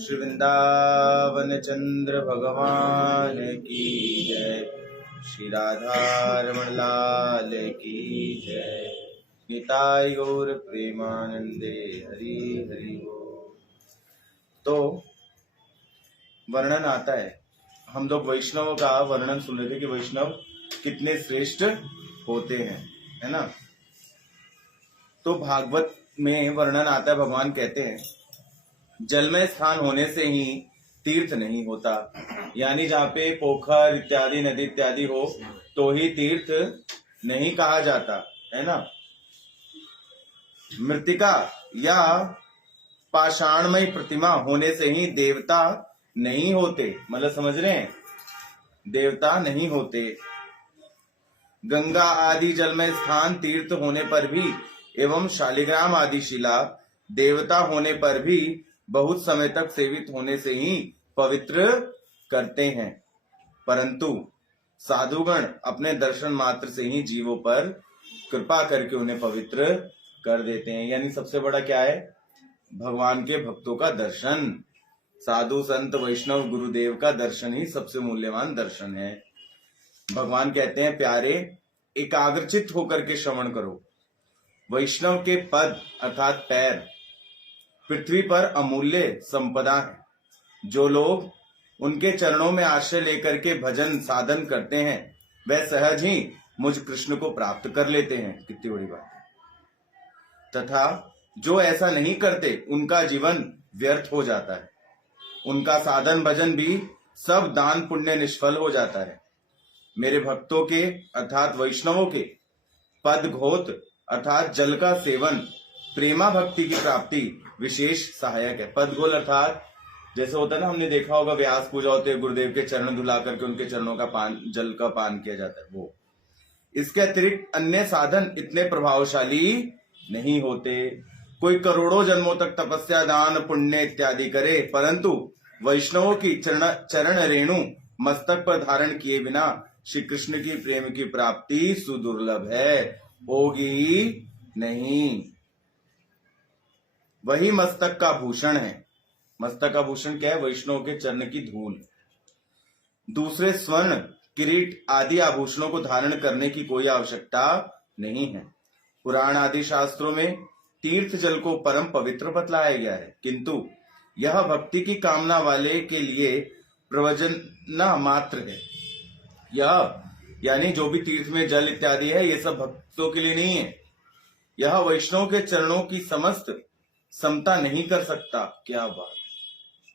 श्री वृंदावन चंद्र भगवान की जय। श्री राधा रमण लाल की जय। निताई गौर प्रेमानंदे हरि हरि बोल। तो वर्णन आता है, हम लोग वैष्णव का वर्णन सुन रहे थे कि वैष्णव कितने श्रेष्ठ होते हैं, है ना। तो भागवत में वर्णन आता है, भगवान कहते हैं जल में स्थान होने से ही तीर्थ नहीं होता, यानी जहाँ पे पोखर इत्यादि नदी इत्यादि हो तो ही तीर्थ नहीं कहा जाता, है ना। मृत्तिका या पाषाणमय प्रतिमा होने से ही देवता नहीं होते, मतलब समझ रहे हैं, देवता नहीं होते। गंगा आदि जल में स्थान तीर्थ होने पर भी एवं शालिग्राम आदि शिला देवता होने पर भी बहुत समय तक सेवित होने से ही पवित्र करते हैं, परंतु साधुगण अपने दर्शन मात्र से ही जीवों पर कृपा करके उन्हें पवित्र कर देते हैं। यानी सबसे बड़ा क्या है? भगवान के भक्तों का दर्शन, साधु संत वैष्णव गुरुदेव का दर्शन ही सबसे मूल्यवान दर्शन है। भगवान कहते हैं प्यारे, एकाग्रचित होकर के श्रवण करो। वैष्णव के पद अर्थात पैर पृथ्वी पर अमूल्य संपदा है। जो लोग उनके चरणों में आश्रय लेकर के भजन साधन करते हैं वह सहज ही मुझ कृष्ण को प्राप्त कर लेते हैं। कितनी बड़ी बात है। तथा जो ऐसा नहीं करते उनका जीवन व्यर्थ हो जाता है, उनका साधन भजन भी सब दान पुण्य निष्फल हो जाता है। मेरे भक्तों के अर्थात वैष्णवों के पद घोत अर्थात जल का सेवन प्रेमा भक्ति की प्राप्ति विशेष सहायक है। पदघोल अर्थात जैसे होता है ना, हमने देखा होगा व्यास पूजा होते हैं, गुरुदेव के चरण धुला करके उनके चरणों का पान, जल का पान किया जाता है, वो। इसके अतिरिक्त अन्य साधन इतने प्रभावशाली नहीं होते। कोई करोड़ों जन्मों तक तपस्या दान पुण्य इत्यादि करे, परंतु वैष्णवों की चरण रेणु मस्तक पर धारण किए बिना श्री कृष्ण की प्रेम की प्राप्ति सुदुर्लभ है, होगी नहीं। वही मस्तक का भूषण है। मस्तक का भूषण क्या है? वैष्णव के चरण की धूल। दूसरे स्वर्ण किरीट आदि आभूषणों को धारण करने की कोई आवश्यकता नहीं है। पुराण आदि शास्त्रों में तीर्थ जल को परम पवित्र बतलाया गया है, किंतु यह भक्ति की कामना वाले के लिए प्रवचना मात्र है। यह यानी जो भी तीर्थ में जल इत्यादि है ये सब भक्तों के लिए नहीं है। यह वैष्णव के चरणों की समस्त समता नहीं कर सकता। क्या बात,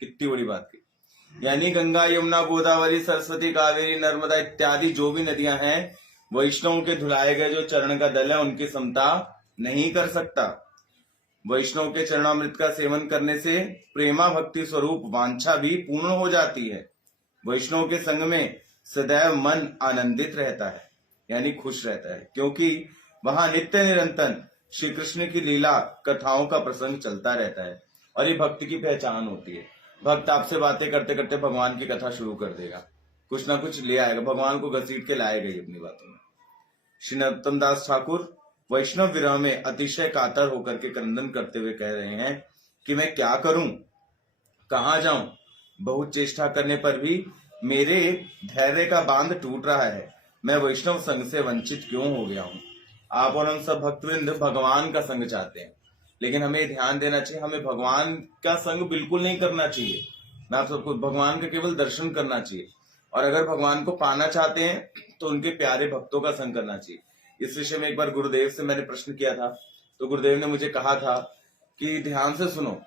कितनी बड़ी बात की। यानी गंगा यमुना गोदावरी सरस्वती कावेरी नर्मदा इत्यादि जो भी नदियां हैं वैष्णव के धुलाए गए जो चरण का दल है उनकी समता नहीं कर सकता। वैष्णव के चरणामृत का सेवन करने से प्रेमा भक्ति स्वरूप वांछा भी पूर्ण हो जाती है। वैष्णव के संग में सदैव मन आनंदित रहता है, यानी खुश रहता है, क्योंकि वहां नित्य निरंतर श्री कृष्ण की लीला कथाओं का प्रसंग चलता रहता है। और ये भक्ति की पहचान होती है। भक्त आपसे बातें करते करते भगवान की कथा शुरू कर देगा, कुछ ना कुछ ले आएगा, भगवान को घसीट के लाएगा ही अपनी बातों में। श्री नरोत्तम दास ठाकुर वैष्णव विरह में अतिशय कातर होकर के क्रंदन करते हुए कह रहे हैं कि मैं क्या करूं, कहां जाऊं। बहुत चेष्टा करने पर भी मेरे धैर्य का बांध टूट रहा है। मैं वैष्णव संग से वंचित क्यों हो गया हूं। आप और हम सब भक्तवृंद भगवान का संग चाहते हैं, लेकिन हमें ध्यान देना चाहिए, हमें भगवान का संग बिल्कुल नहीं करना चाहिए। मैं आप सबको भगवान का केवल दर्शन करना चाहिए। और अगर भगवान को पाना चाहते हैं तो उनके प्यारे भक्तों का संग करना चाहिए। इस विषय में एक बार गुरुदेव से मैंने प्रश्न किया था, तो गुरुदेव ने मुझे कहा था कि ध्यान से सुनो,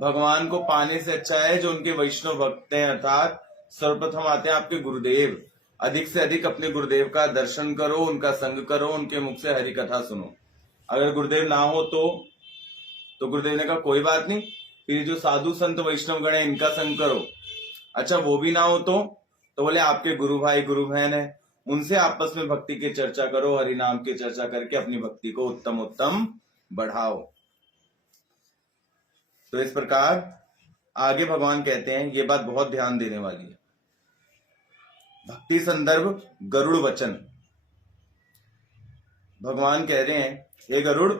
भगवान को पाने से अच्छा है जो उनके वैष्णव भक्त हैं, अर्थात सर्वप्रथम आते हैं आपके गुरुदेव। अधिक से अधिक अपने गुरुदेव का दर्शन करो, उनका संग करो, उनके मुख से हरि कथा सुनो। अगर गुरुदेव ना हो तो गुरुदेव ने कहा कोई बात नहीं, फिर जो साधु संत वैष्णव गण है इनका संग करो। अच्छा वो भी ना हो तो बोले आपके गुरु भाई गुरु बहन है, उनसे आपस में भक्ति की चर्चा करो, हरि नाम की चर्चा करके अपनी भक्ति को उत्तम उत्तम बढ़ाओ। तो इस प्रकार आगे भगवान कहते हैं, ये बात बहुत ध्यान देने वाली है। भक्ति संदर्भ गरुड़ वचन। भगवान कह रहे हैं, हे गरुड़,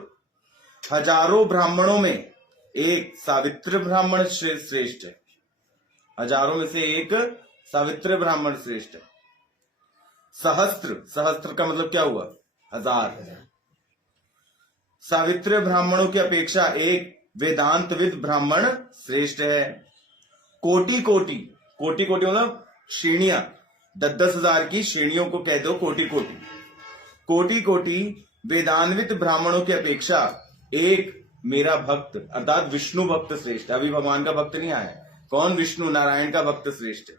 हजारों ब्राह्मणों में एक सावित्र ब्राह्मण श्रेष्ठ है, हजारों में से एक सावित्र ब्राह्मण श्रेष्ठ है। सहस्त्र, सहस्त्र का मतलब क्या हुआ? हजार। सावित्र ब्राह्मणों की अपेक्षा एक वेदांतविद ब्राह्मण श्रेष्ठ है। कोटि कोटि, कोटि कोटि मतलब श्रेणियां, 10-10 हजार की श्रेणियों को कह दो कोटि कोटि। कोटि कोटि वेदान्वित ब्राह्मणों की अपेक्षा एक मेरा भक्त अर्थात विष्णु भक्त श्रेष्ठ है। अभी भगवान का भक्त नहीं आया, कौन? विष्णु नारायण का भक्त श्रेष्ठ है।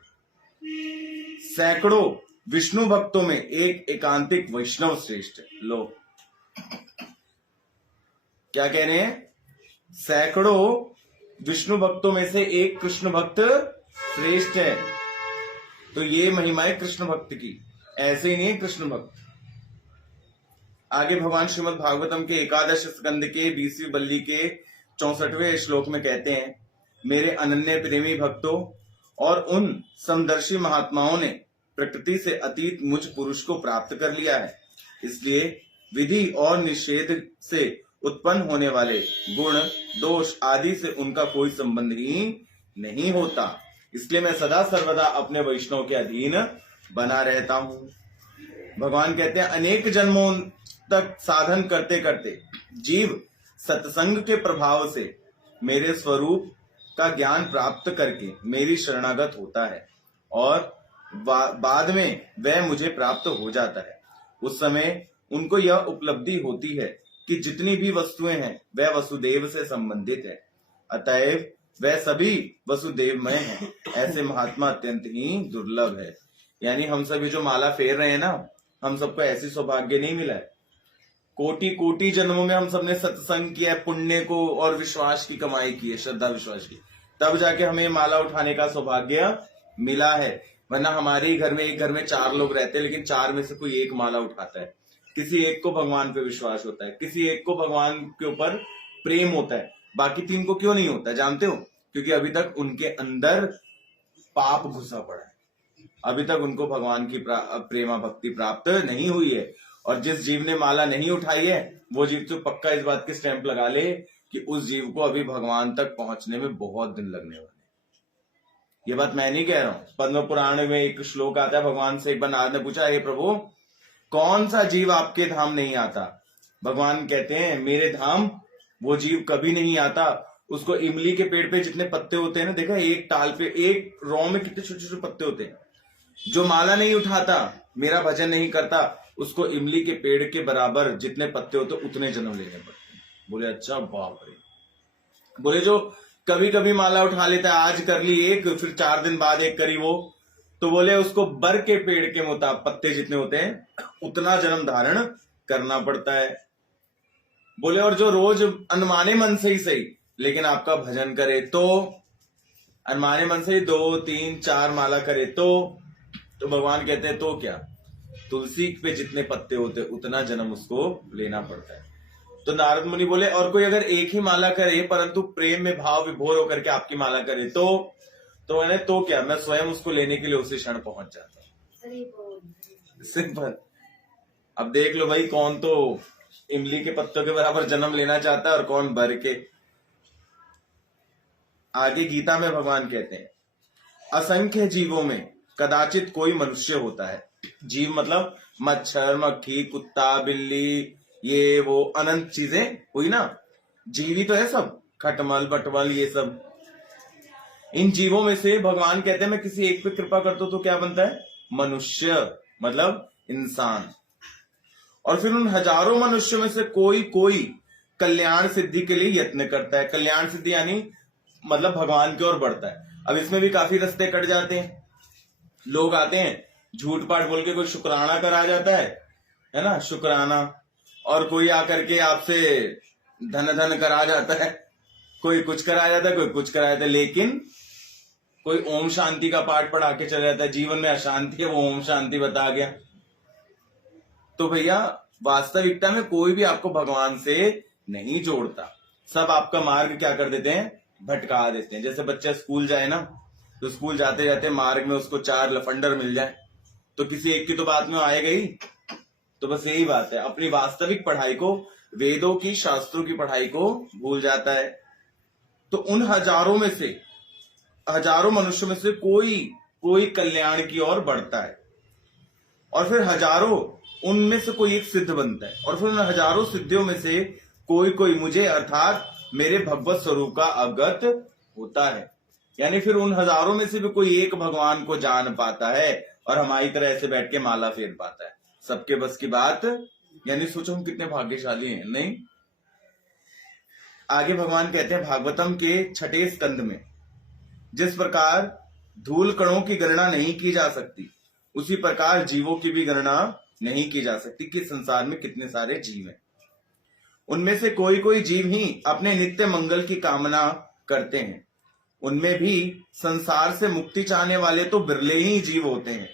सैकड़ों विष्णु भक्तों में एक एकांतिक वैष्णव श्रेष्ठ है। लो क्या कह रहे हैं? सैकड़ों विष्णु भक्तों में से एक कृष्ण भक्त श्रेष्ठ है। तो ये महिमा है कृष्ण भक्त की, ऐसे ही नहीं है कृष्ण भक्त। आगे भगवान श्रीमद् भागवतम के 11 स्कंद के 20वीं बल्ली के 64वें श्लोक में कहते हैं, मेरे अनन्य प्रेमी भक्तों और उन समदर्शी महात्माओं ने प्रकृति से अतीत मुझ पुरुष को प्राप्त कर लिया है, इसलिए विधि और निषेध से उत्पन्न होने वाले गुण दोष आदि से उनका कोई संबंध ही नहीं होता। इसलिए मैं सदा सर्वदा अपने वैष्णव के अधीन बना रहता हूं। भगवान कहते हैं, अनेक जन्मों तक साधन करते करते जीव सत्संग के प्रभाव से मेरे स्वरूप का ज्ञान प्राप्त करके मेरी शरणागत होता है और बाद में वह मुझे प्राप्त हो जाता है। उस समय उनको यह उपलब्धि होती है कि जितनी भी वस्तुएं हैं वह वसुदेव से संबंधित है, अतएव वह सभी वसुदेवमय हैं। ऐसे महात्मा अत्यंत ही दुर्लभ है। यानी हम सभी जो माला फेर रहे हैं ना, हम सबको ऐसी सौभाग्य नहीं मिला है। कोटि कोटि जन्मों में हम सबने सत्संग किया है, पुण्य को और विश्वास की कमाई की है, श्रद्धा विश्वास की, तब जाके हमें माला उठाने का सौभाग्य मिला है। वरना हमारे ही घर में, एक घर में 4 लोग रहते हैं, लेकिन 4 में से कोई एक माला उठाता है। किसी एक को भगवान पे विश्वास होता है, किसी एक को भगवान के ऊपर प्रेम होता है, बाकी 3 को क्यों नहीं होता जानते हो? क्योंकि अभी तक उनके अंदर पाप घुसा पड़ा है, अभी तक उनको भगवान की प्रेमा भक्ति प्राप्त नहीं हुई है। और जिस जीव ने माला नहीं उठाई है वो जीव तो पक्का इस बात की स्टैंप लगा ले कि उस जीव को अभी भगवान तक पहुंचने में बहुत दिन लगने वाले। ये बात मैं नहीं कह रहा हूं, पद्म पुराण में एक श्लोक आता है, भगवान से एक बार नारद ने पूछा, हे प्रभु कौन सा जीव आपके धाम नहीं आता? भगवान कहते हैं, मेरे धाम वो जीव कभी नहीं आता, उसको इमली के पेड़ पे जितने पत्ते होते हैं ना, देखा एक टाल पे एक रॉ में कितने छोटे छोटे पत्ते होते हैं, जो माला नहीं उठाता, मेरा भजन नहीं करता, उसको इमली के पेड़ के बराबर जितने पत्ते होते उतने जन्म लेने पड़ते हैं। बोले अच्छा, बाप रे। बोले जो कभी कभी माला उठा लेता है, आज कर ली एक, फिर 4 दिन बाद एक करी वो, तो बोले उसको बर के पेड़ के मुताबिक पत्ते जितने होते हैं उतना जन्म धारण करना पड़ता है। बोले और जो रोज अनमाने मन से ही सही लेकिन आपका भजन करे तो, अनमाने मन से ही 2, 3, 4 माला करे तो भगवान कहते हैं तो क्या, तुलसी पे जितने पत्ते होते उतना जन्म उसको लेना पड़ता है। तो नारद मुनि बोले और कोई अगर एक ही माला करे परंतु प्रेम में भाव विभोर होकर के आपकी माला करे तो मैंने तो क्या, मैं स्वयं उसको लेने के लिए उसी क्षण पहुंच जाता हूं। सिंपल। अब देख लो भाई, कौन तो इमली के पत्तों के बराबर जन्म लेना चाहता है और कौन बर के। आगे गीता में भगवान कहते हैं, असंख्य जीवों में कदाचित कोई मनुष्य होता है। जीव मतलब मच्छर, मक्खी, कुत्ता, बिल्ली, ये वो अनंत चीजें हुई ना, जीव ही तो है सब, खटमल बटमल ये सब। इन जीवों में से भगवान कहते हैं मैं किसी एक पे कृपा करता हूं तो क्या बनता है, मनुष्य मतलब इंसान। और फिर उन हजारों मनुष्यों में से कोई कल्याण सिद्धि के लिए यत्न करता है। कल्याण सिद्धि यानी मतलब भगवान की ओर बढ़ता है। अब इसमें भी काफी रास्ते कट जाते हैं। लोग आते हैं झूठ पाठ बोल के, कोई शुक्राना करा जाता है ना, शुक्राना, और कोई आकर के आपसे धन करा जाता है, कोई कुछ करा जाता है, कोई कुछ करा जाता है, लेकिन कोई ओम शांति का पाठ पढ़ा के चला जाता है, जीवन में अशांति है वो ओम शांति बता गया। तो भैया वास्तविकता में कोई भी आपको भगवान से नहीं जोड़ता, सब आपका मार्ग क्या कर देते हैं, भटका देते हैं। जैसे बच्चा स्कूल जाए ना, तो स्कूल जाते जाते मार्ग में उसको 4 लफंडर मिल जाए तो किसी एक की तो बात में आएगा ही। तो बस यही बात है, अपनी वास्तविक पढ़ाई को, वेदों की, शास्त्रों की पढ़ाई को भूल जाता है। तो उन हजारों मनुष्यों में से कोई कल्याण की ओर बढ़ता है, और फिर हजारों उनमें से कोई एक सिद्ध बनता है, और फिर उन हजारों सिद्धियों में से कोई मुझे अर्थात मेरे भगवत स्वरूप का अवगत होता है। यानी फिर उन हजारों में से भी कोई एक भगवान को जान पाता है और हमारी तरह ऐसे बैठ के माला फेर पाता है। सबके बस की बात। यानी सोचो हम कितने भाग्यशाली हैं, नहीं? आगे भगवान कहते हैं भागवतम के 6 स्कंद में, जिस प्रकार धूल कणों की गणना नहीं की जा सकती, उसी प्रकार जीवों की भी गणना नहीं की जा सकती कि संसार में कितने सारे जीव हैं। उनमें से कोई जीव ही अपने नित्य मंगल की कामना करते हैं। उनमें भी संसार से मुक्ति चाहने वाले तो बिरले ही जीव होते हैं,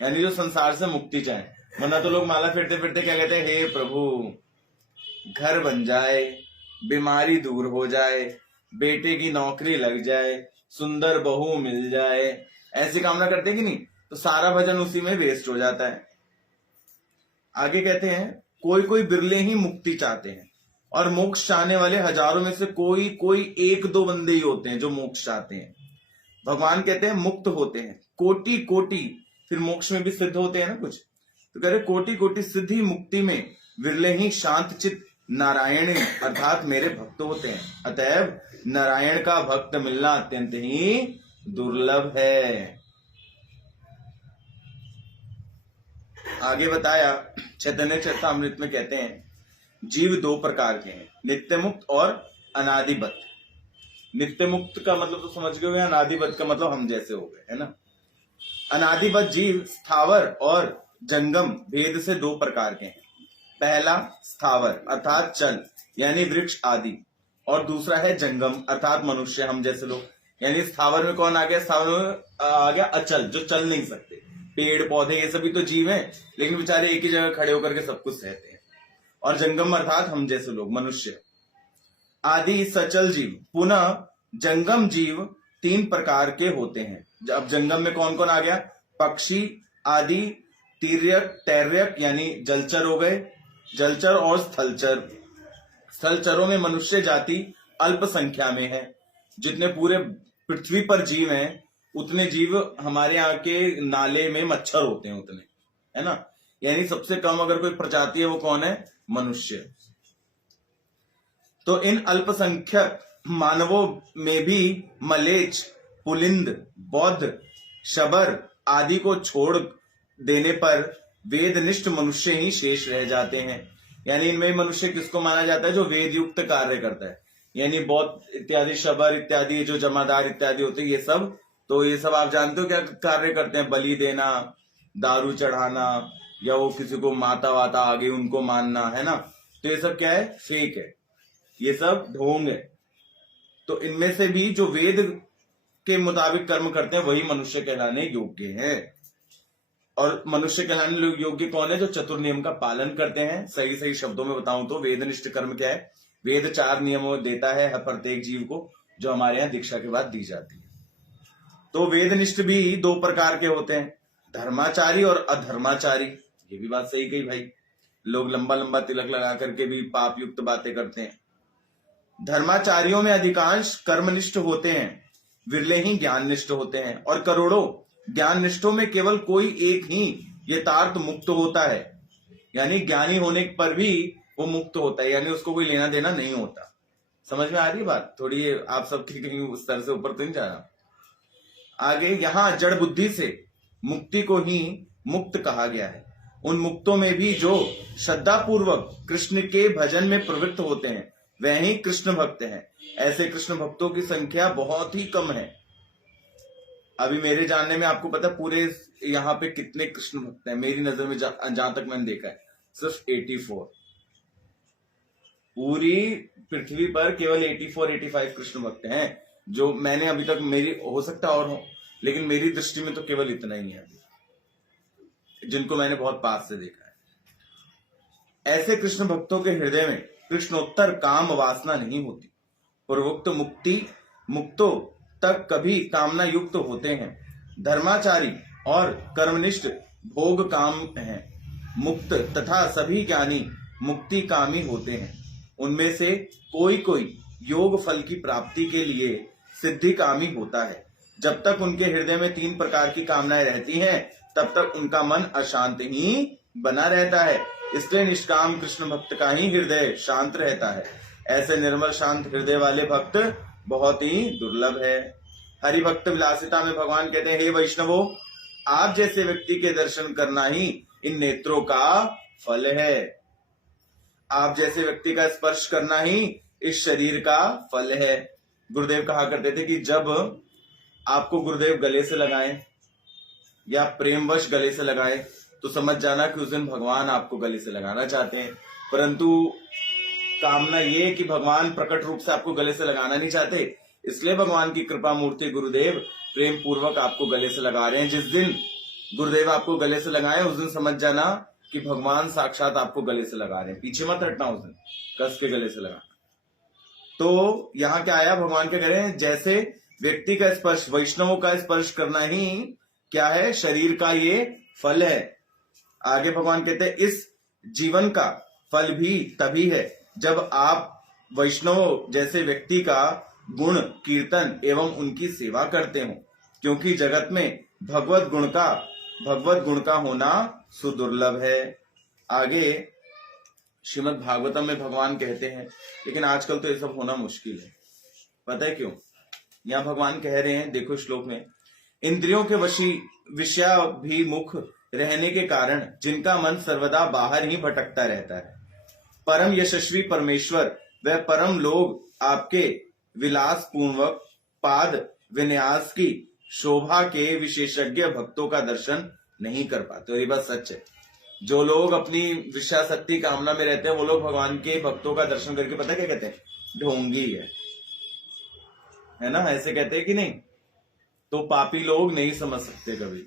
यानी जो संसार से मुक्ति चाहे। वरना तो लोग माला फेरते फिरते क्या कहते हैं, हे प्रभु घर बन जाए, बीमारी दूर हो जाए, बेटे की नौकरी लग जाए, सुंदर बहू मिल जाए, ऐसी कामना करते हैं कि नहीं? तो सारा भजन उसी में वेस्ट हो जाता है। आगे कहते हैं कोई बिरले ही मुक्ति चाहते हैं, और मोक्ष चाहने वाले हजारों में से कोई 1-2 बंदे ही होते हैं जो मोक्ष चाहते हैं। भगवान कहते हैं मुक्त होते हैं कोटि, फिर मोक्ष में भी सिद्ध होते हैं ना कुछ, तो कह रहे कोटि सिद्धि मुक्ति में विरले ही शांत चित्त नारायण अर्थात मेरे भक्त होते हैं। अतएव नारायण का भक्त मिलना अत्यंत ही दुर्लभ है। आगे बताया चैतन्य चरितामृत में कहते हैं जीव 2 प्रकार के हैं, नित्य मुक्त और अनादिबद्ध। नित्य मुक्त का मतलब तो समझ गए, अनादिबद्ध का मतलब हम जैसे हो गए, है ना? अनादिबद्ध जीव स्थावर और जंगम भेद से 2 प्रकार के हैं। पहला स्थावर अर्थात चल यानी वृक्ष आदि, और दूसरा है जंगम अर्थात मनुष्य, हम जैसे लोग। यानी स्थावर में कौन आ गया? स्थावर में आ गया अचल, जो चल नहीं सकते। पेड़ पौधे ये सभी तो जीव हैं, लेकिन बेचारे एक ही जगह खड़े होकर के सब कुछ सहते हैं। और जंगम अर्थात हम जैसे लोग, मनुष्य आदि सचल जीव। पुनः जंगम जीव 3 प्रकार के होते हैं। अब जंगम में कौन कौन आ गया? पक्षी आदि, तीर्यक तैर्यक यानी जलचर हो गए, जलचर और स्थलचर। स्थलचरों में मनुष्य जाति अल्प संख्या में है। जितने पूरे पृथ्वी पर जीव हैं उतने जीव हमारे यहाँ के नाले में मच्छर होते हैं उतने, है ना? यानी सबसे कम अगर कोई प्रजाति है वो कौन है? मनुष्य। तो इन अल्पसंख्यक मानवों में भी मलेच्छ, पुलिंद, बौद्ध, शबर आदि को छोड़ देने पर वेदनिष्ठ मनुष्य ही शेष रह जाते हैं। यानी इनमें मनुष्य किसको माना जाता है? जो वेद युक्त कार्य करता है। यानी बौद्ध इत्यादि, शबर इत्यादि, जो जमादार इत्यादि होते हैं, ये सब आप जानते हो क्या कार्य करते हैं? बलि देना, दारू चढ़ाना, या वो किसी को माता वाता आगे उनको मानना, है ना? तो ये सब क्या है? फेक है, ये सब ढोंग है। तो इनमें से भी जो वेद के मुताबिक कर्म करते हैं वही मनुष्य कहलाने योग्य हैं। और मनुष्य कहलाने योग्य कौन है? जो चतुर नियम का पालन करते हैं। सही शब्दों में बताऊं तो वेदनिष्ठ कर्म क्या है? वेद 4 नियमों देता है प्रत्येक जीव को, जो हमारे यहाँ दीक्षा के बाद दी जाती है। तो वेदनिष्ठ भी 2 प्रकार के होते हैं, धर्माचारी और अधर्माचारी। ये भी बात सही कही भाई। लोग लंबा लंबा तिलक लगा करके भी पाप युक्त बातें करते हैं। धर्माचारियों में अधिकांश कर्मनिष्ठ होते हैं, विरले ही ज्ञाननिष्ठ होते हैं, और करोड़ों ज्ञाननिष्ठों में केवल कोई एक ही यथार्थ मुक्त होता है। यानी ज्ञानी होने पर भी वो मुक्त होता है, यानी उसको कोई लेना देना नहीं होता। समझ में आ रही है बात? थोड़ी आप सबकी कहीं उस तरह से ऊपर तो नहीं जा रहा। आगे यहाँ जड़ बुद्धि से मुक्ति को ही मुक्त कहा गया है। उन मुक्तों में भी जो श्रद्धा पूर्वक कृष्ण के भजन में प्रवृत्त होते हैं वह ही कृष्ण भक्त हैं। ऐसे कृष्ण भक्तों की संख्या बहुत ही कम है। अभी मेरे जानने में आपको पता है पूरे यहाँ पे कितने कृष्ण भक्त हैं? मेरी नजर में जहां तक मैंने देखा है सिर्फ 84। पूरी पृथ्वी पर केवल 84-85 कृष्ण भक्त हैं, जो मैंने अभी तक, मेरी हो सकता और हो, लेकिन मेरी दृष्टि में तो केवल इतना ही है जिनको मैंने बहुत पास से देखा है। ऐसे कृष्ण भक्तों के हृदय में कृष्णोत्तर काम वासना नहीं होती। पूर्वोक्त मुक्तों तक कभी कामना युक्त होते हैं। धर्माचारी और कर्मनिष्ठ भोग काम हैं। मुक्त तथा सभी ज्ञानी मुक्ति कामी होते हैं। उनमें से कोई योग फल की प्राप्ति के लिए सिद्धिकामी होता है। जब तक उनके हृदय में 3 प्रकार की कामनाएं रहती हैं, तब तक उनका मन अशांत ही बना रहता है। इसलिए निष्काम कृष्ण भक्त का ही हृदय शांत रहता है। ऐसे निर्मल शांत हृदय वाले भक्त बहुत ही दुर्लभ है। हरि भक्त विलासिता में भगवान कहते हैं, हे वैष्णवो, आप जैसे व्यक्ति के दर्शन करना ही इन नेत्रों का फल है। आप जैसे व्यक्ति का स्पर्श करना ही इस शरीर का फल है। गुरुदेव कहा करते थे कि जब आपको गुरुदेव गले से लगाएं या प्रेमवश गले से लगाएं, तो समझ जाना कि उस दिन भगवान आपको गले से लगाना चाहते हैं। परंतु कामना ये है कि भगवान प्रकट रूप से आपको गले से लगाना नहीं चाहते, इसलिए भगवान की कृपा मूर्ति गुरुदेव प्रेम पूर्वक आपको गले से लगा रहे हैं। जिस दिन गुरुदेव आपको गले से लगाए, उस दिन समझ जाना कि भगवान साक्षात आपको गले से लगा रहे हैं। पीछे मत हटना, उस दिन कस के गले से लगाना। तो यहाँ क्या आया, भगवान क्या कह रहे हैं, जैसे व्यक्ति का स्पर्श, वैष्णवों का स्पर्श करना ही क्या है, शरीर का ये फल है। आगे भगवान कहते हैं, इस जीवन का फल भी तभी है जब आप वैष्णव जैसे व्यक्ति का गुण कीर्तन एवं उनकी सेवा करते हो, क्योंकि जगत में भगवत गुण का होना सुदुर्लभ है। आगे श्रीमद् भागवतम में भगवान कहते हैं, लेकिन आजकल तो ये सब होना मुश्किल है। पता है क्यों? यहाँ भगवान कह रहे हैं, देखो श्लोक में, इंद्रियों के विषयाभिमुख रहने के कारण जिनका मन सर्वदा बाहर ही भटकता रहता है, परम यशस्वी परमेश्वर व परम लोग आपके विलास पूर्वक पाद विन्यास की शोभा के विशेषज्ञ भक्तों का दर्शन नहीं कर पाते। और ये बात सच है। जो लोग अपनी विषयासक्ति कामना में रहते हैं, वो लोग भगवान के भक्तों का दर्शन करके पता क्या कहते हैं, ढोंगी है ना, ऐसे कहते हैं कि नहीं? तो पापी लोग नहीं समझ सकते कभी।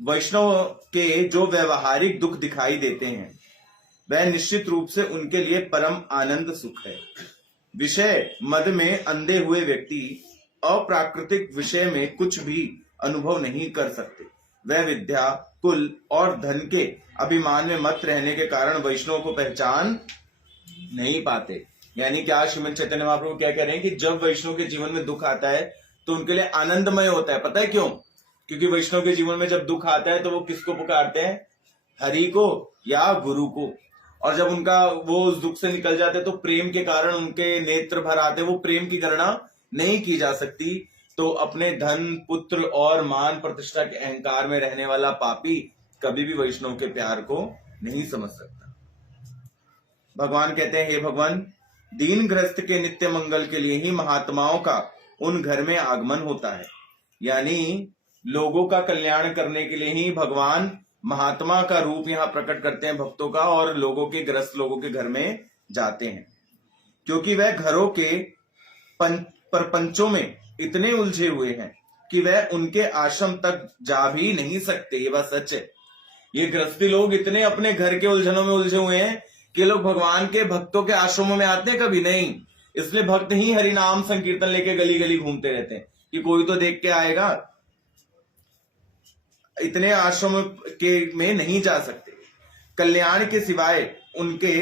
वैष्णव के जो व्यवहारिक दुख दिखाई देते हैं, वह निश्चित रूप से उनके लिए परम आनंद सुख है। विषय मद में अंधे हुए व्यक्ति अप्राकृतिक विषय में कुछ भी अनुभव नहीं कर सकते। वह विद्या, कुल और धन के अभिमान में मत रहने के कारण वैष्णव को पहचान नहीं पाते। यानी क्या श्रीमद् चैतन्य महाप्रभु क्या कह रहे हैं कि जब वैष्णव के जीवन में दुख आता है तो उनके लिए आनंदमय होता है। पता है क्यों? क्योंकि वैष्णव के जीवन में जब दुख आता है तो वो किसको पुकारते हैं, हरि को या गुरु को। और जब उनका वो उस दुख से निकल जाते हैं तो प्रेम के कारण उनके नेत्र भर आते, वो प्रेम की गणना नहीं की जा सकती। तो अपने धन, पुत्र और मान प्रतिष्ठा के अहंकार में रहने वाला पापी कभी भी वैष्णव के प्यार को नहीं समझ सकता। भगवान कहते हैं, हे भगवान, दीन ग्रस्त के नित्य मंगल के लिए ही महात्माओं का उन घर में आगमन होता है। यानी लोगों का कल्याण करने के लिए ही भगवान महात्मा का रूप यहाँ प्रकट करते हैं भक्तों का, और लोगों के ग्रस्त लोगों के घर में जाते हैं, क्योंकि वह घरों के परपंचों में इतने उलझे हुए हैं कि वह उनके आश्रम तक जा भी नहीं सकते। ये बात सच है। ये गृहस्थी लोग इतने अपने घर के उलझनों में उलझे हुए हैं कि लोग भगवान के भक्तों के आश्रमों में आते हैं कभी नहीं। इसलिए भक्त ही हरि नाम संकीर्तन लेके गली गली घूमते रहते हैं कि कोई तो देख के आएगा। इतने आश्रम के में नहीं जा सकते। कल्याण के सिवाय उनके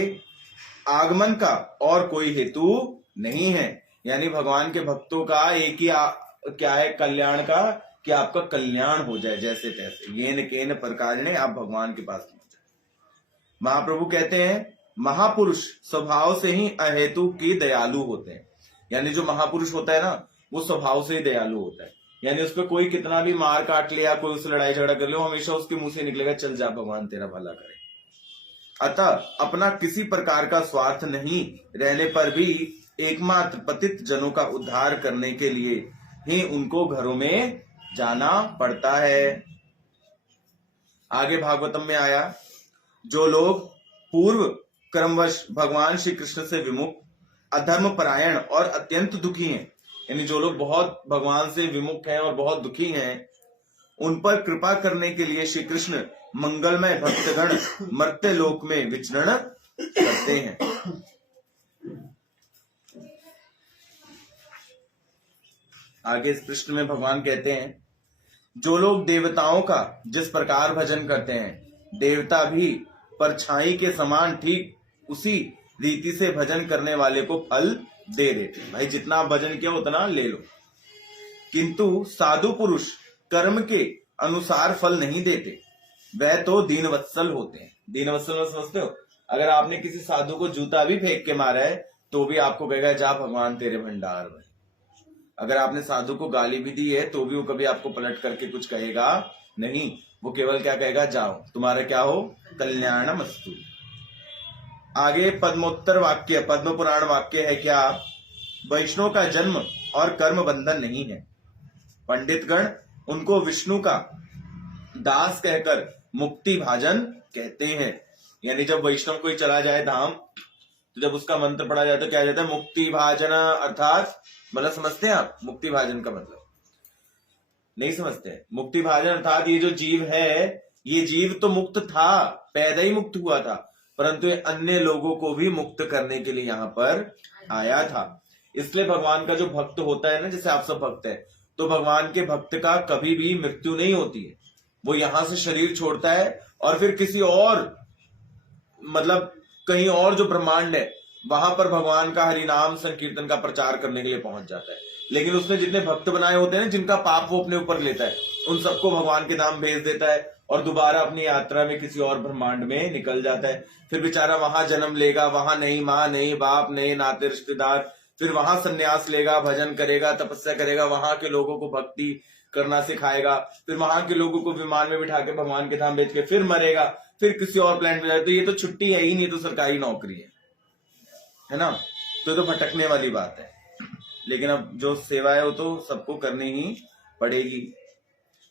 आगमन का और कोई हेतु नहीं है। यानी भगवान के भक्तों का एक ही क्या है, कल्याण का, कि आपका कल्याण हो जाए जैसे तैसे, येन केन प्रकार ने आप भगवान के पास पहुंच जाए। महाप्रभु कहते हैं, महापुरुष स्वभाव से ही अहेतु की दयालु होते हैं। यानी जो महापुरुष होता है ना, वो स्वभाव से ही दयालु होता है। यानी उस पर कोई कितना भी मार काट लिया, कोई उससे लड़ाई झगड़ा कर ले, हमेशा उसके मुंह से निकलेगा, चल जा भगवान तेरा भला करे। अतः अपना किसी प्रकार का स्वार्थ नहीं रहने पर भी एकमात्र पतित जनों का उद्धार करने के लिए ही उनको घरों में जाना पड़ता है। आगे भागवतम में आया, जो लोग पूर्व क्रमवश भगवान श्री कृष्ण से विमुख, अधर्म परायण और अत्यंत दुखी हैं, यानी जो लोग बहुत भगवान से विमुख हैं और बहुत दुखी हैं, उन पर कृपा करने के लिए श्री कृष्ण मंगलमय भक्तगण मर्त्य लोक में विचरण करते हैं। आगे इस पृष्ठ में भगवान कहते हैं, जो लोग देवताओं का जिस प्रकार भजन करते हैं, देवता भी परछाई के समान ठीक उसी रीति से भजन करने वाले को फल दे देते। भाई जितना आप भजन किया उतना ले लो, किंतु साधु पुरुष कर्म के अनुसार फल नहीं देते, वह तो दीनवत्सल होते हैं। दीनवत्सल समझते हो? अगर आपने किसी साधु को जूता भी फेंक के मारा है तो भी आपको कहेगा जा भगवान तेरे भंडार में। अगर आपने साधु को गाली भी दी है तो भी वो कभी आपको पलट करके कुछ कहेगा नहीं, वो केवल क्या कहेगा, जाओ तुम्हारा क्या हो, कल्याणमस्तु। आगे पद्मोत्तर वाक्य, पद्म पुराण वाक्य है क्या, वैष्णव का जन्म और कर्म बंधन नहीं है। पंडितगण उनको विष्णु का दास कहकर मुक्ति भाजन कहते हैं। यानी जब वैष्णव कोई चला जाए धाम तो जब उसका मंत्र पढ़ा जाए तो क्या जाता है, मुक्ति भाजन, अर्थात मतलब समझते हैं आप मुक्ति भाजन का मतलब? नहीं समझते हैं। मुक्ति भाजन अर्थात ये जो जीव है, ये जीव तो मुक्त था, पैदा ही मुक्त हुआ था, परंतु ये अन्य लोगों को भी मुक्त करने के लिए यहाँ पर आया था। इसलिए भगवान का जो भक्त होता है ना, जैसे आप सब भक्त है, तो भगवान के भक्त का कभी भी मृत्यु नहीं होती है। वो यहां से शरीर छोड़ता है और फिर किसी और मतलब कहीं और जो ब्रह्मांड है वहां पर भगवान का हरिनाम संकीर्तन का प्रचार करने के लिए पहुंच जाता है। लेकिन उसने जितने भक्त बनाए होते हैं ना, जिनका पाप वो अपने ऊपर लेता है, उन सबको भगवान के नाम भेज देता है और दोबारा अपनी यात्रा में किसी और ब्रह्मांड में निकल जाता है। फिर बेचारा वहां जन्म लेगा, वहां नहीं माँ नहीं बाप नहीं नाते रिश्तेदार, फिर वहां संन्यास लेगा, भजन करेगा, तपस्या करेगा, वहां के लोगों को भक्ति करना सिखाएगा, फिर वहां के लोगों को विमान में बिठा के भगवान के धाम भेज के फिर मरेगा, फिर किसी और प्लेनेट में जाए। तो ये तो छुट्टी है ही नहीं, तो सरकारी नौकरी है ना? तो भटकने वाली बात है। लेकिन अब जो सेवा है वो तो सबको करनी ही पड़ेगी।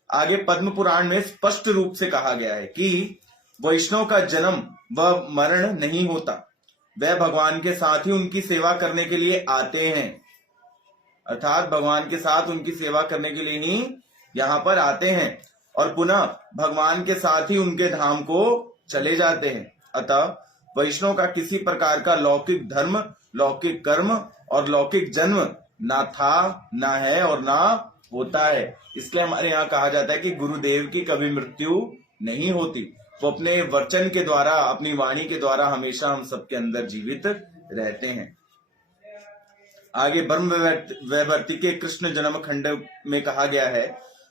आगे पद्म पुराण में स्पष्ट रूप से कहा गया है कि वैष्णव का जन्म व मरण नहीं होता, वह भगवान के साथ ही उनकी सेवा करने के लिए आते हैं। अर्थात भगवान के साथ उनकी सेवा करने के लिए ही यहाँ पर आते हैं और पुनः भगवान के साथ ही उनके धाम को चले जाते हैं। अतः वैष्णव का किसी प्रकार का लौकिक धर्म, लौकिक कर्म और लौकिक जन्म ना था, ना है और ना होता है। इसलिए हमारे यहाँ कहा जाता है कि गुरुदेव की कभी मृत्यु नहीं होती, वो अपने वचन के द्वारा, अपनी वाणी के द्वारा हमेशा हम सबके अंदर जीवित रहते हैं। आगे ब्रह्म वैवर्ती के कृष्ण जन्म खंड में कहा गया है,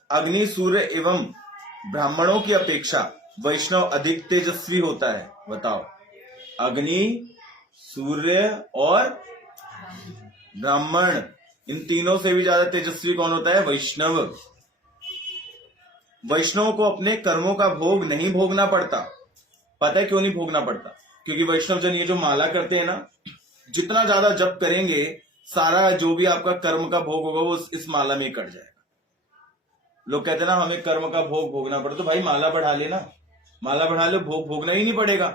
अग्नि सूर्य एवं ब्राह्मणों की अपेक्षा वैष्णव अधिक तेजस्वी होता है। बताओ, अग्नि, सूर्य और ब्राह्मण, इन तीनों से भी ज्यादा तेजस्वी कौन होता है? वैष्णव। वैष्णव को अपने कर्मों का भोग नहीं भोगना पड़ता। पता है क्यों नहीं भोगना पड़ता? क्योंकि वैष्णव जन ये जो माला करते हैं ना, जितना ज्यादा जप करेंगे सारा जो भी आपका कर्म का भोग होगा वो इस माला में कट जाएगा। लोग कहते हैं ना हमें कर्म का भोग भोगना पड़ता, तो भाई माला बढ़ा लेना, माला बढ़ा लो, भोग भोगना ही नहीं पड़ेगा।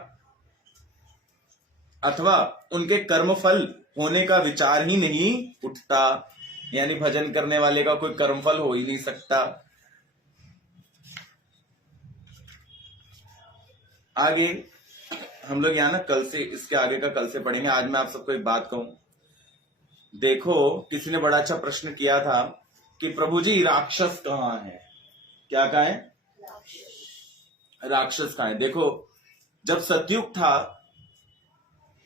अथवा उनके कर्म फल होने का विचार ही नहीं उठता, यानी भजन करने वाले का कोई कर्मफल हो ही नहीं सकता। आगे हम लोग यहाँ ना कल से, इसके आगे का कल से पढ़ेंगे। आज मैं आप सबको एक बात कहूं, देखो किसी ने बड़ा अच्छा प्रश्न किया था कि प्रभु जी राक्षस कहाँ है? क्या कहा है? राक्षस कहाँ है? देखो जब सतयुग था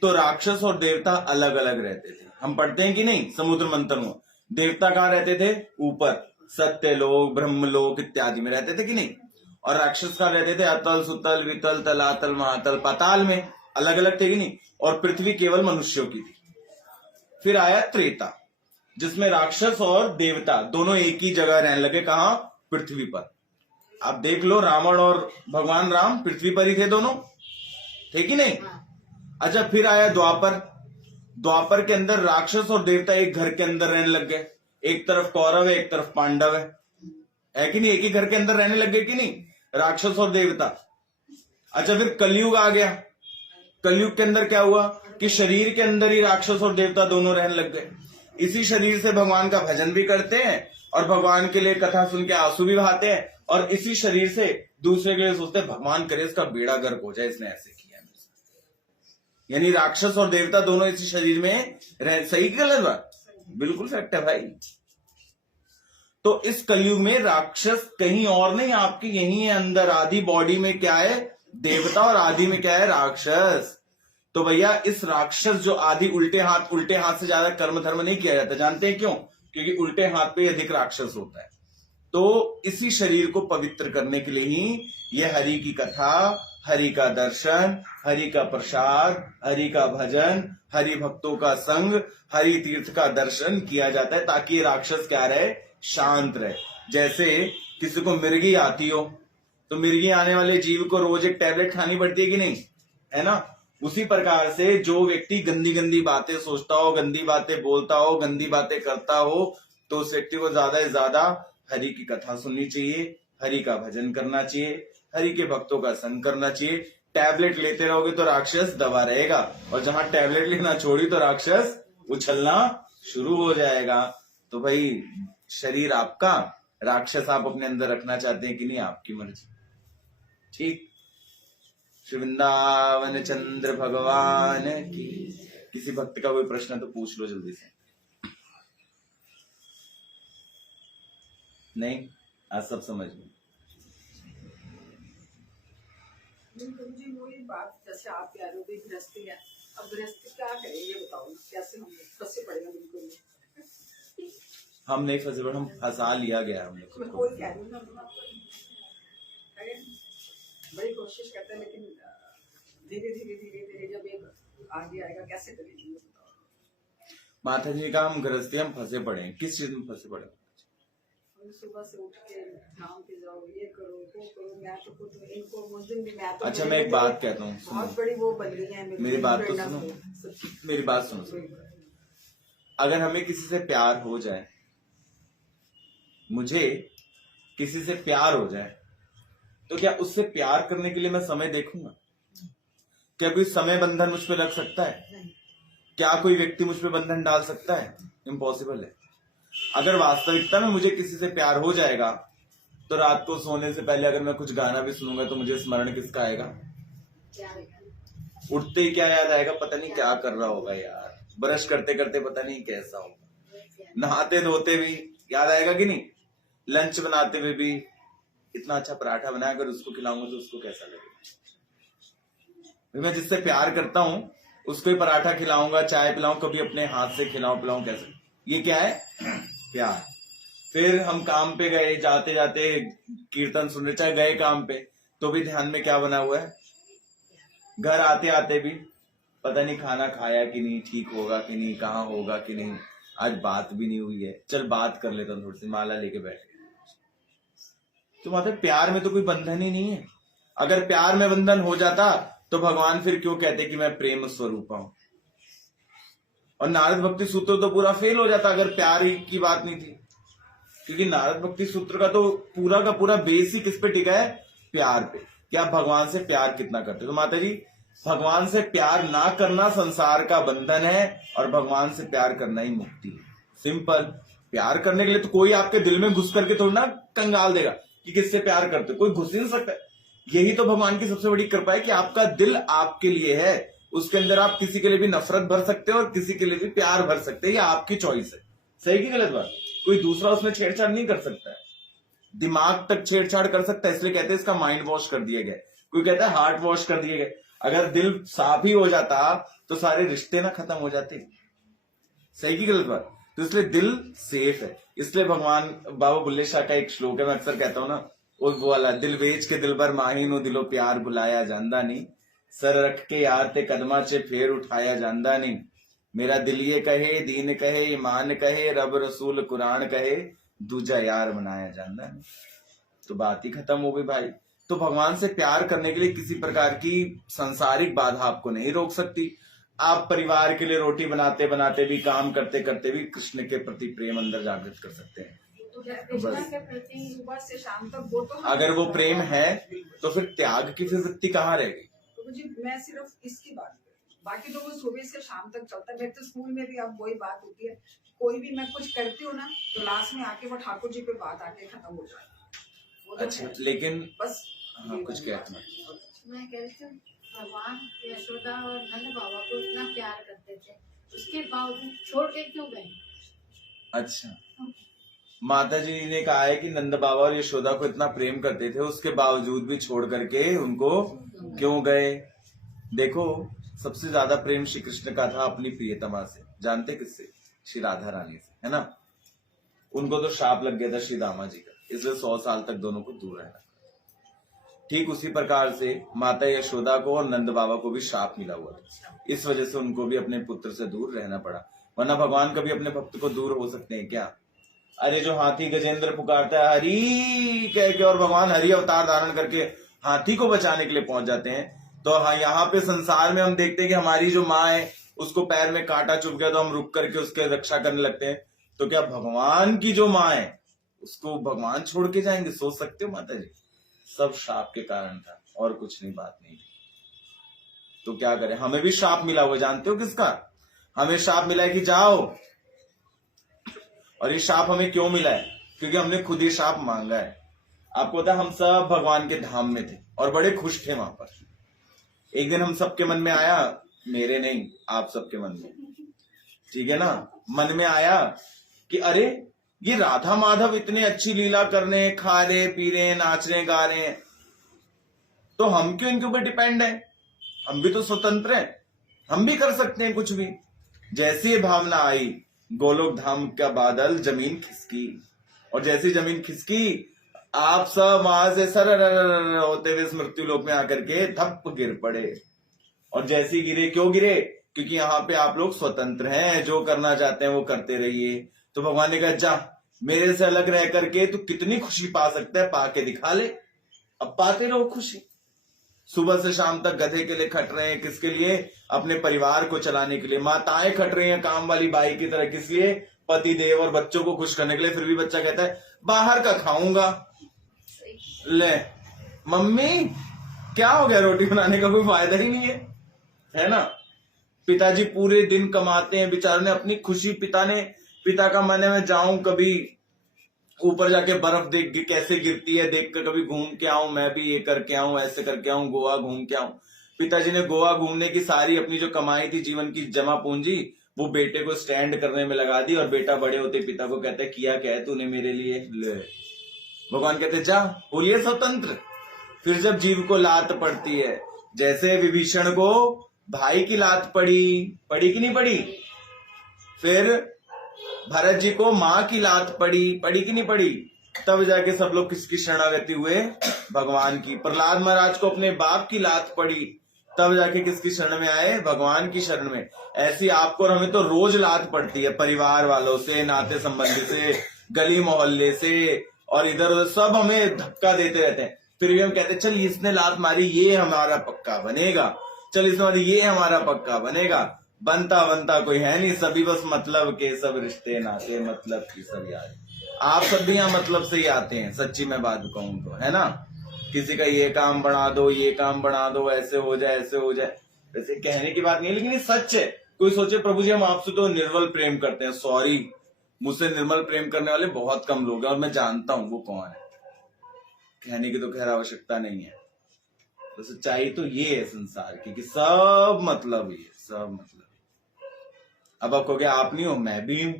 तो राक्षस और देवता अलग अलग रहते थे। हम पढ़ते हैं कि नहीं समुद्र मंथन में, देवता कहाँ रहते थे? ऊपर, सत्यलोक, ब्रह्मलोक इत्यादि में रहते थे कि नहीं? और राक्षस कहाँ रहते थे? अतल, सुतल, वितल, तलातल, महातल, पाताल में। अलग अलग थे कि नहीं? और पृथ्वी केवल मनुष्यों की थी। फिर आया त्रेता, जिसमें राक्षस और देवता दोनों एक ही जगह रहने लगे। कहां? पृथ्वी पर। आप देख लो, रावण और भगवान राम पृथ्वी पर ही थे दोनों, थे कि नहीं? अच्छा, फिर आया द्वापर। द्वापर के अंदर राक्षस और देवता एक घर के अंदर रहने लग गए। एक तरफ कौरव है, एक तरफ पांडव है कि नहीं? एक ही घर के अंदर रहने लग गए कि नहीं, राक्षस और देवता। अच्छा, फिर कलयुग आ गया। कलयुग के अंदर क्या हुआ कि शरीर के अंदर ही राक्षस और देवता दोनों रहने लग गए। इसी शरीर से भगवान का भजन भी करते हैं और भगवान के लिए कथा सुन के आंसू भी बहाते हैं, और इसी शरीर से दूसरे के लिए सोचते हैं भगवान करे इसका बेड़ा गर्क हो जाए, इसने ऐसे किया। यानी राक्षस और देवता दोनों इसी शरीर में रह। सही गलत बात? बिल्कुल फैक्ट है भाई। तो इस कलयुग में राक्षस कहीं और नहीं, आपकी यही है अंदर। आदि बॉडी में क्या है? देवता, और आदि में क्या है? राक्षस। तो भैया इस राक्षस जो आदि उल्टे हाथ से ज्यादा कर्म धर्म नहीं किया जाता। जानते हैं क्यों? क्योंकि उल्टे हाथ पे अधिक राक्षस होता है। तो इसी शरीर को पवित्र करने के लिए ही ये हरि की कथा, हरि का दर्शन, हरि का प्रसाद, हरि का भजन, हरि भक्तों का संग, हरि तीर्थ का दर्शन किया जाता है, ताकि ये राक्षस क्या रहे? शांत रहे। जैसे किसी को मिर्गी आती हो, तो मिर्गी आने वाले जीव को रोज एक टैबलेट खानी पड़ती है कि नहीं, है ना? उसी प्रकार से जो व्यक्ति गंदी गंदी बातें सोचता हो, गंदी बातें बोलता हो, गंदी बातें करता हो, तो उस व्यक्ति को ज्यादा से ज्यादा हरि की कथा सुननी चाहिए, हरि का भजन करना चाहिए, हरि के भक्तों का संग करना चाहिए। टैबलेट लेते रहोगे तो राक्षस दबा रहेगा, और जहां टैबलेट लेना छोड़ी तो राक्षस उछलना शुरू हो जाएगा। तो भाई शरीर आपका, राक्षस आप अपने अंदर रखना चाहते हैं कि नहीं, आपकी मर्जी। ठीक। श्री वृंदावन चंद्र भगवान की। किसी भक्त का कोई प्रश्न तो पूछ लो जल्दी से। नहीं, आज सब समझ में। जी वही बात, जैसे आप कह रहे हो गृहस्थी है, अब गृहस्थी क्या करे ये बताओ, कैसे हम फंसे पड़ेगा? बिल्कुल हम नहीं फंसे पड़े, हम फंसा लिया गया हमने खुद को। कोई कह रही ना, बड़ी कोशिश करते हैं, लेकिन धीरे धीरे जब एक आगे आएगा कैसे करेंगे ये बताओ। माता जी का हम गृहस्थी, हम फंसे पड़े हैं। किस चीज में फंसे पड़े? सुबह से उठ के काम पे जाओ, ये करो वो करो। मैं तो खुद इनको उस दिन भी मैं तो, अच्छा मैं एक बात कहता हूँ, बहुत बड़ी वो बन गई है मेरी बात तो सुनो, मेरी बात सुनो। अगर हमें किसी से प्यार हो जाए, मुझे किसी से प्यार हो जाए, तो क्या उससे प्यार करने के लिए मैं समय देखूंगा? क्या कोई समय बंधन मुझ पर रख सकता है? क्या कोई व्यक्ति मुझ पर बंधन डाल सकता है? इम्पॉसिबल है। अगर वास्तविकता में मुझे किसी से प्यार हो जाएगा, तो रात को सोने से पहले अगर मैं कुछ गाना भी सुनूंगा तो मुझे स्मरण किसका आएगा? उठते ही क्या याद आएगा? पता नहीं क्या कर रहा होगा यार, ब्रश करते करते पता नहीं कैसा होगा, नहाते धोते भी याद आएगा कि नहीं, लंच बनाते हुए भी इतना अच्छा पराठा बनाया, अगर उसको खिलाऊंगा तो उसको कैसा लगेगा? मैं जिससे प्यार करता हूं उसको ही पराठा खिलाऊंगा, चाय पिलाऊं, कभी अपने हाथ से खिलाऊं पिलाऊं, कैसे? ये क्या है? प्यार। फिर हम काम पे गए, जाते जाते कीर्तन सुनने, चाहे गए काम पे तो भी ध्यान में क्या बना हुआ है? घर आते आते भी पता नहीं खाना खाया कि नहीं, ठीक होगा कि नहीं, कहाँ होगा कि नहीं, आज बात भी नहीं हुई है, चल बात कर लेता हूँ थोड़ी सी, माला लेके बैठ गए। तो मतलब प्यार में तो कोई बंधन ही नहीं है। अगर प्यार में बंधन हो जाता तो भगवान फिर क्यों कहते कि मैं प्रेम स्वरूप हूं? और नारद भक्ति सूत्र तो पूरा फेल हो जाता अगर प्यार की बात नहीं थी, क्योंकि नारद भक्ति सूत्र का तो पूरा बेस ही किस पे टिका है? प्यार पे, कि आप भगवान से प्यार कितना करते हो। तो माता जी, भगवान से प्यार ना करना संसार का बंधन है, और भगवान से प्यार करना ही मुक्ति है। सिंपल। प्यार करने के लिए तो कोई आपके दिल में घुस करके थोड़ा ना कंगाल देगा कि किससे प्यार करते हो, कोई घुस ही नहीं सकता। यही तो भगवान की सबसे बड़ी कृपा है कि आपका दिल आपके लिए है, उसके अंदर आप किसी के लिए भी नफरत भर सकते हो और किसी के लिए भी प्यार भर सकते हैं, ये आपकी चॉइस है। सही की गलत बात? कोई दूसरा उसमें छेड़छाड़ नहीं कर सकता है। दिमाग तक छेड़छाड़ कर सकता है, इसलिए कहते हैं इसका माइंड वॉश कर दिया गया। कोई कहता है हार्ट वॉश कर दिए गए। अगर दिल साफ ही हो जाता तो सारे रिश्ते ना खत्म हो जाते। सही की गलत बात? तो इसलिए दिल सेफ है। इसलिए भगवान बाबा बुल्ले शाह का एक श्लोक है, मैं अक्सर कहता हूं ना, वो वाला, दिल बेच के दिल भर माहीनो दिलो प्यार बुलाया जांदा नहीं, सर रख के यार ते कदमा चे फेर उठाया जांदा नहीं, मेरा दिल ये कहे, दीन कहे, ईमान कहे, रब रसूल कुरान कहे, दूजा यार बनाया जांदा नहीं। तो बात ही खत्म हो गई भाई। तो भगवान से प्यार करने के लिए किसी प्रकार की सांसारिक बाधा आपको नहीं रोक सकती। आप परिवार के लिए रोटी बनाते बनाते भी, काम करते करते भी कृष्ण के प्रति प्रेम अंदर जागृत कर सकते हैं। कृष्ण के प्रति सुबह से शाम तक वो तो, अगर वो प्रेम है तो फिर त्याग की फिर वृत्ति कहाँ रहेगी? तो जी मैं सिर्फ इसकी बात कर, बाकी तो वो सुबह से शाम तक चलता है। मेरे तो स्कूल में भी अब वही बात होती है, कोई भी मैं कुछ करती हूँ ना तो लास्ट में आके वो ठाकुर जी पे बात आके खत्म हो जाए। अच्छा, लेकिन बस हाँ, कुछ कहते हैं। मैं कह रही थी भगवान यशोदा और नंद बाबा को इतना प्यार करते थे, उसके बावजूद छोड़ के क्यों गए? अच्छा, माता जी ने कहा है कि नंद बाबा और यशोदा को इतना प्रेम करते थे, उसके बावजूद भी छोड़ करके उनको क्यों गए? देखो, सबसे ज्यादा प्रेम श्री कृष्ण का था अपनी प्रियतमा से। जानते किससे? श्री राधा रानी से, है ना। उनको तो शाप लग गया था श्री दामा जी का, इसलिए 100 साल तक दोनों को दूर रहना। ठीक उसी प्रकार से माता यशोदा को और नंद बाबा को भी शाप मिला हुआ था, इस वजह से उनको भी अपने पुत्र से दूर रहना पड़ा। वरना भगवान कभी अपने भक्त को दूर हो सकते हैं क्या? अरे जो हाथी गजेंद्र पुकारता है हरि कह के, और भगवान हरि अवतार धारण करके हाथी को बचाने के लिए पहुंच जाते हैं। तो हाँ, यहाँ पे संसार में हम देखते हैं कि हमारी जो माँ है उसको पैर में कांटा चुभ गया तो हम रुक करके उसके रक्षा करने लगते हैं। तो क्या भगवान की जो माँ है उसको भगवान छोड़ के जाएंगे? सोच सकते हो माता जी? सब शाप के कारण था और कुछ नहीं, बात नहीं थी। तो क्या करें, हमें भी शाप मिला हुआ, जानते हो किसका? हमें शाप मिला है कि जाओ। और ये शाप हमें क्यों मिला है? क्योंकि हमने खुद ही शाप मांगा है। आपको पता है हम सब भगवान के धाम में थे और बड़े खुश थे वहां पर। एक दिन हम सबके मन में आया, मेरे नहीं आप सबके मन में, ठीक है ना, मन में आया कि अरे ये राधा माधव इतनी अच्छी लीला करने, खा रहे पी रहे नाच रहे गा रहे हैं, तो हम क्यों इनके ऊपर डिपेंड है? हम भी तो स्वतंत्र हैं, हम भी कर सकते हैं कुछ भी। जैसी ये भावना आई, गोलोक धाम का बादल जमीन खिसकी, और जैसी जमीन खिसकी आप सब वहां से सर होते हुए मृत्यु लोक में आकर के धप गिर पड़े। और जैसे गिरे, क्यों गिरे? क्योंकि यहाँ पे आप लोग स्वतंत्र हैं, जो करना चाहते हैं वो करते रहिए। तो भगवान ने कहा जा, मेरे से अलग रह करके तू कितनी खुशी पा सकता है, पा के दिखा ले। अब पाते रहो खुशी। सुबह से शाम तक गधे के लिए खट रहे हैं, किसके लिए? अपने परिवार को चलाने के लिए। माताएं खट रही हैं काम वाली बाई की तरह, किस लिए? पति देव और बच्चों को खुश करने के लिए। फिर भी बच्चा कहता है बाहर का खाऊंगा। ले मम्मी क्या हो गया, रोटी बनाने का कोई फायदा ही नहीं है ना। पिताजी पूरे दिन कमाते हैं, बेचारों ने अपनी खुशी, पिता का मन है मैं जाऊं कभी ऊपर जाके बर्फ देख के कैसे गिरती है देख कर कभी घूम के आऊं, मैं भी ये करके आऊं, ऐसे करके आऊं, गोवा घूम के आऊं। पिताजी ने गोवा घूमने की सारी अपनी जो कमाई थी, जीवन की जमा पूंजी, वो बेटे को स्टैंड करने में लगा दी। और बेटा बड़े होते पिता को कहता है किया क्या है तूने मेरे लिए? ले। भगवान कहते जा बोलिए स्वतंत्र। फिर जब जीव को लात पड़ती है, जैसे विभीषण को भाई की लात पड़ी कि नहीं पड़ी? फिर भरत जी को माँ की लात पड़ी कि नहीं पड़ी? तब जाके सब लोग किसकी शरणागति हुए? भगवान की। प्रहलाद महाराज को अपने बाप की लात पड़ी, तब जाके किसकी शरण में आए? भगवान की शरण में। ऐसी आपको और हमें तो रोज लात पड़ती है, परिवार वालों से, नाते संबंधी से, गली मोहल्ले से, और इधर उधर सब हमें धक्का देते रहते हैं। फिर भी हम कहते हैं चल इसने लात मारी ये हमारा पक्का बनेगा, चल इसने मारी ये हमारा पक्का बनेगा। बनता कोई है नहीं, सभी बस मतलब के, सब रिश्ते नाते मतलब की सब यार। आप सब भी यहाँ मतलब से ही आते हैं, सच्ची मैं बात कहूं तो, है ना। किसी का ये काम बढ़ा दो, ये काम बढ़ा दो, ऐसे हो जाए ऐसे हो जाए, वैसे कहने की बात नहीं है, लेकिन ये सच है। कोई सोचे प्रभु जी हम आपसे तो निर्मल प्रेम करते हैं, सॉरी, मुझसे निर्मल प्रेम करने वाले बहुत कम लोग हैं और मैं जानता हूं वो कौन है। कहने की तो खैर आवश्यकता नहीं है। तो सच्चाई तो ये है संसार की कि सब मतलब ही है, सब मतलब। अब आप कहोगे आप नहीं हो, मैं भी हूं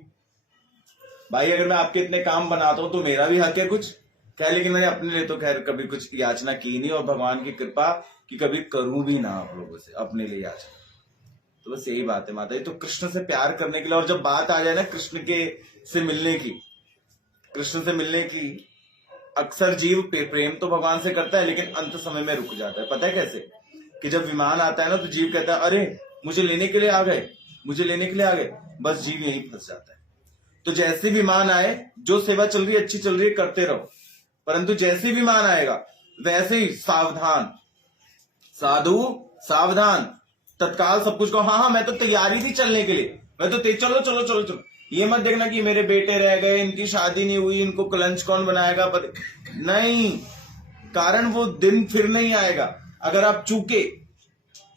भाई। अगर मैं आपके इतने काम बनाता हूं तो मेरा भी हक है कुछ कह, लेकिन मैंने अपने लिए तो खैर कभी कुछ याचना की नहीं, और भगवान की कृपा कि कभी करूं भी ना आप लोगों से अपने लिए याचना। तो बस यही बात है माता जी। तो कृष्ण से प्यार करने के लिए, और जब बात आ जाए ना कृष्ण के से मिलने की, कृष्ण से मिलने की, अक्सर जीव प्रेम तो भगवान से करता है लेकिन अंत समय में रुक जाता है। पता है कैसे? कि जब विमान आता है ना तो जीव कहता है अरे मुझे लेने के लिए आ गए, मुझे लेने के लिए आ गए, बस जीव यहीं फंस जाता है। तो जैसे विमान आए, जो सेवा चल रही है अच्छी चल रही है करते रहो, परंतु जैसे विमान आएगा वैसे ही सावधान, साधु सावधान, तत्काल सब कुछ को हाँ मैं तो तैयारी थी चलने के लिए, मैं तो चलो चलो चलो चलो। ये मत देखना कि मेरे बेटे रह गए, इनकी शादी नहीं हुई, इनको लंच कौन बनाएगा, नहीं, कारण वो दिन फिर नहीं आएगा अगर आप चूके।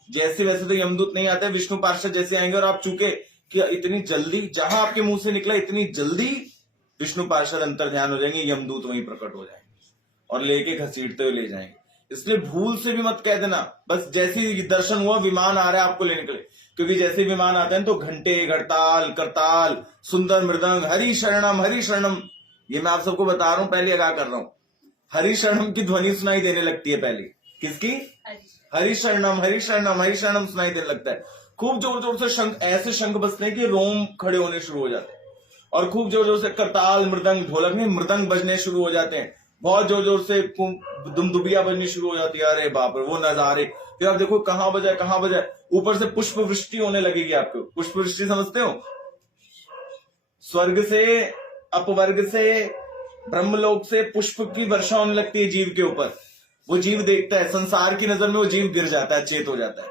जैसे वैसे तो यमदूत नहीं आते, विष्णु पार्षद जैसे आएंगे, और आप चूके कि इतनी जल्दी, जहां आपके मुंह से निकला इतनी जल्दी विष्णु पार्षद अंतर ध्यान हो जाएंगे, यमदूत वहीं प्रकट हो जाएंगे और लेके घसीटते हुए ले जाएंगे। इसलिए भूल से भी मत कह देना, बस जैसे ही दर्शन हुआ विमान आ रहा है आपको लेने के लिए, क्योंकि जैसे विमान आते हैं तो घंटे घड़ताल करताल सुंदर मृदंग हरि शरणम, ये मैं आप सबको बता रहा हूं, पहले आगाह कर रहा हूं। हरि शरणम की ध्वनि सुनाई देने लगती है पहले, किसकी? हरि शरणम हरि शरणम हरि शरणम सुनाई देने लगता है। खूब जोर जोर से शंख, ऐसे शंख बजते हैं कि रोम खड़े होने शुरू हो जाते हैं। और खूब जोर जोर से करताल, मृदंग, ढोलक में मृदंग बजने शुरू हो जाते हैं। बहुत जोर जोर से दुमदुबिया बजनी शुरू हो जाती है। अरे बाप रे, वो नजारे। फिर आप देखो कहां बजाए, ऊपर से पुष्प वृष्टि होने लगेगी आपको। पुष्प वृष्टि समझते हो? स्वर्ग से, अपवर्ग से, ब्रह्मलोक से पुष्प की वर्षा होने लगती है जीव के ऊपर। वो जीव देखता है, संसार की नजर में वो जीव गिर जाता है, चेत हो जाता है,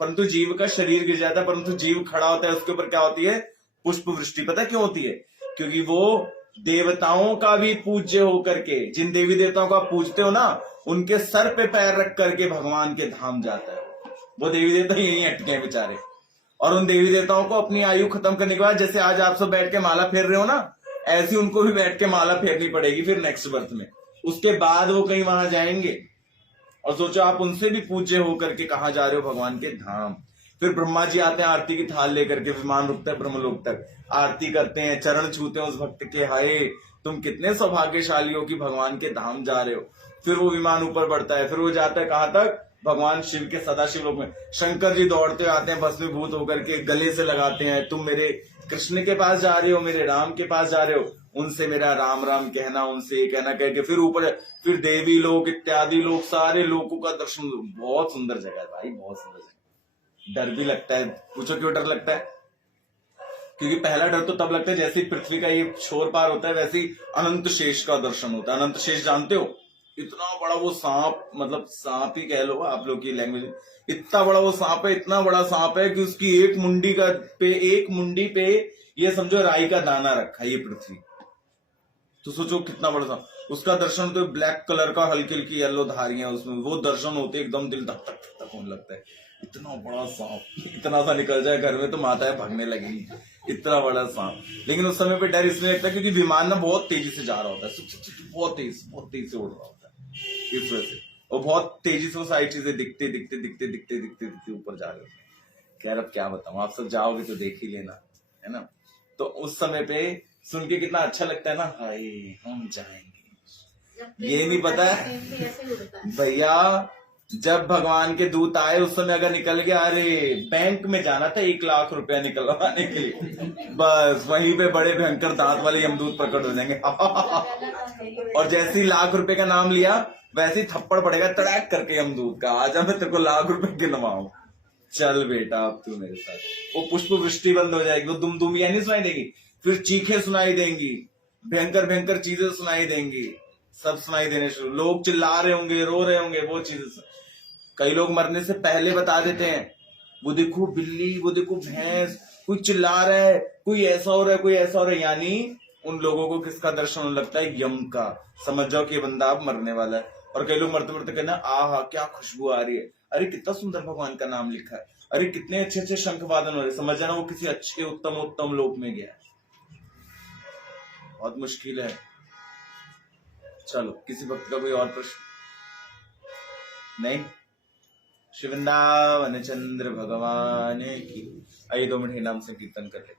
परंतु जीव का शरीर गिर जाता है, परंतु जीव खड़ा होता है, उसके ऊपर क्या होती है? पुष्प वृष्टि। पता है क्यों होती है? क्योंकि वो देवताओं का भी पूज्य होकर के, जिन देवी देवताओं को आप पूजते हो ना, उनके सर पे पैर रख करके भगवान के धाम जाता है। वो देवी देवता यही अटके हैं बेचारे। और उन देवी देवताओं को अपनी आयु खत्म करने के बाद, जैसे आज आप सब बैठ के माला फेर रहे हो ना, ऐसी उनको भी बैठ के माला फेरनी पड़ेगी फिर नेक्स्ट बर्थ में। उसके बाद वो कहीं वहां जाएंगे। और सोचो आप उनसे भी पूज्य होकर के कहा जा रहे हो? भगवान के धाम। फिर ब्रह्मा जी आते हैं आरती की थाल लेकर के, विमान रुकता है ब्रह्मलोक तक, आरती करते हैं, चरण छूते हैं उस भक्त के। हाय तुम कितने सौभाग्यशाली हो कि भगवान के धाम जा रहे हो। फिर वो विमान ऊपर बढ़ता है, फिर वो जाता है कहां तक? भगवान शिव के सदाशिव लोक में। शंकर जी दौड़ते आते हैं भस्मीभूत होकर के, गले से लगाते हैं, तुम मेरे कृष्ण के पास जा रहे हो, मेरे राम के पास जा रहे हो, उनसे मेरा राम राम कहना, उनसे ये कहना, कह के फिर ऊपर, फिर देवी लोग इत्यादि लोग, सारे लोगों का दर्शन। बहुत सुंदर जगह है भाई, बहुत सुंदर जगह। डर भी लगता है। पूछो क्यों डर लगता है? क्योंकि पहला डर तो तब लगता है जैसे ही पृथ्वी का ये छोर पार होता है, वैसे ही अनंत शेष का दर्शन होता है। अनंत शेष जानते हो? इतना बड़ा वो सांप, मतलब सांप ही कह लो आप लोग की लैंग्वेज, इतना बड़ा वो सांप है, इतना बड़ा सांप है कि उसकी एक मुंडी पे ये समझो राई का दाना रखा है ये पृथ्वी। तो सोचो कितना बड़ा सांप। उसका दर्शन तो ब्लैक कलर का हल्की हल्की येलो धारियां उसमें, वो दर्शन होते एकदम दिल धक धक धक होने लगता है। इतना बड़ा सांप, इतना सा निकल जाए घर में तो माताएं भागने लगेंगी, इतना बड़ा सांप। लेकिन उस समय पे डर इसलिए लगता है क्योंकि विमान ना बहुत तेजी से जा रहा होता है, बहुत तेज से उड़ रहा होता है इस वजह से। और बहुत तेजी से वो सारी चीजें दिखते ऊपर जा रहे होते हैं। खैर अब क्या बताऊं, आप सब जाओगे तो देख ही लेना, है ना। तो उस समय पे सुन के कितना अच्छा लगता है ना, हाय हम जाएंगे। ये नहीं पता है भैया, जब भगवान के दूत आए उस समय अगर निकल गया, अरे बैंक में जाना था 1 लाख रुपया निकलवाने के लिए, बस वहीं पे बड़े भयंकर दांत वाले यमदूत प्रकट हो जाएंगे। और जैसे ही लाख रुपए का नाम लिया, वैसे ही थप्पड़ पड़ेगा तड़ाक करके यमदूत का, आजा मैं तेरे को लाख रुपए गिनवाऊं, चल बेटा अब तू मेरे साथ। वो पुष्प वृष्टि बंद हो जाएगी, वो दुमदुमियां नहीं सुनाई देगी, फिर चीखें सुनाई देंगी, भयंकर भयंकर चीजें सुनाई देंगी, सब सुनाई देने शुरू। लोग चिल्ला रहे होंगे, रो रहे होंगे, वो चीजें। कई लोग मरने से पहले बता देते हैं, वो देखो बिल्ली, वो देखो भैंस, कोई चिल्ला रहा है, कोई ऐसा हो रहा है, कोई ऐसा हो रहा है। यानी उन लोगों को किसका दर्शन होने लगता है? यम का। समझ जाओ कि बंदा अब मरने वाला है। और कई लोग मरते मरते कहना, आहा क्या खुशबू आ रही है, अरे कितना सुंदर भगवान का नाम लिखा है, अरे कितने अच्छे अच्छे शंख वादन हो रहे। समझ जाना वो किसी अच्छे उत्तम लोक में गया। बहुत मुश्किल है। चलो किसी भक्त का कोई और प्रश्न? नहीं? श्री वृंदावन चंद्र भगवान की। आइए 2 मिनट नाम संकीर्तन कर लेते।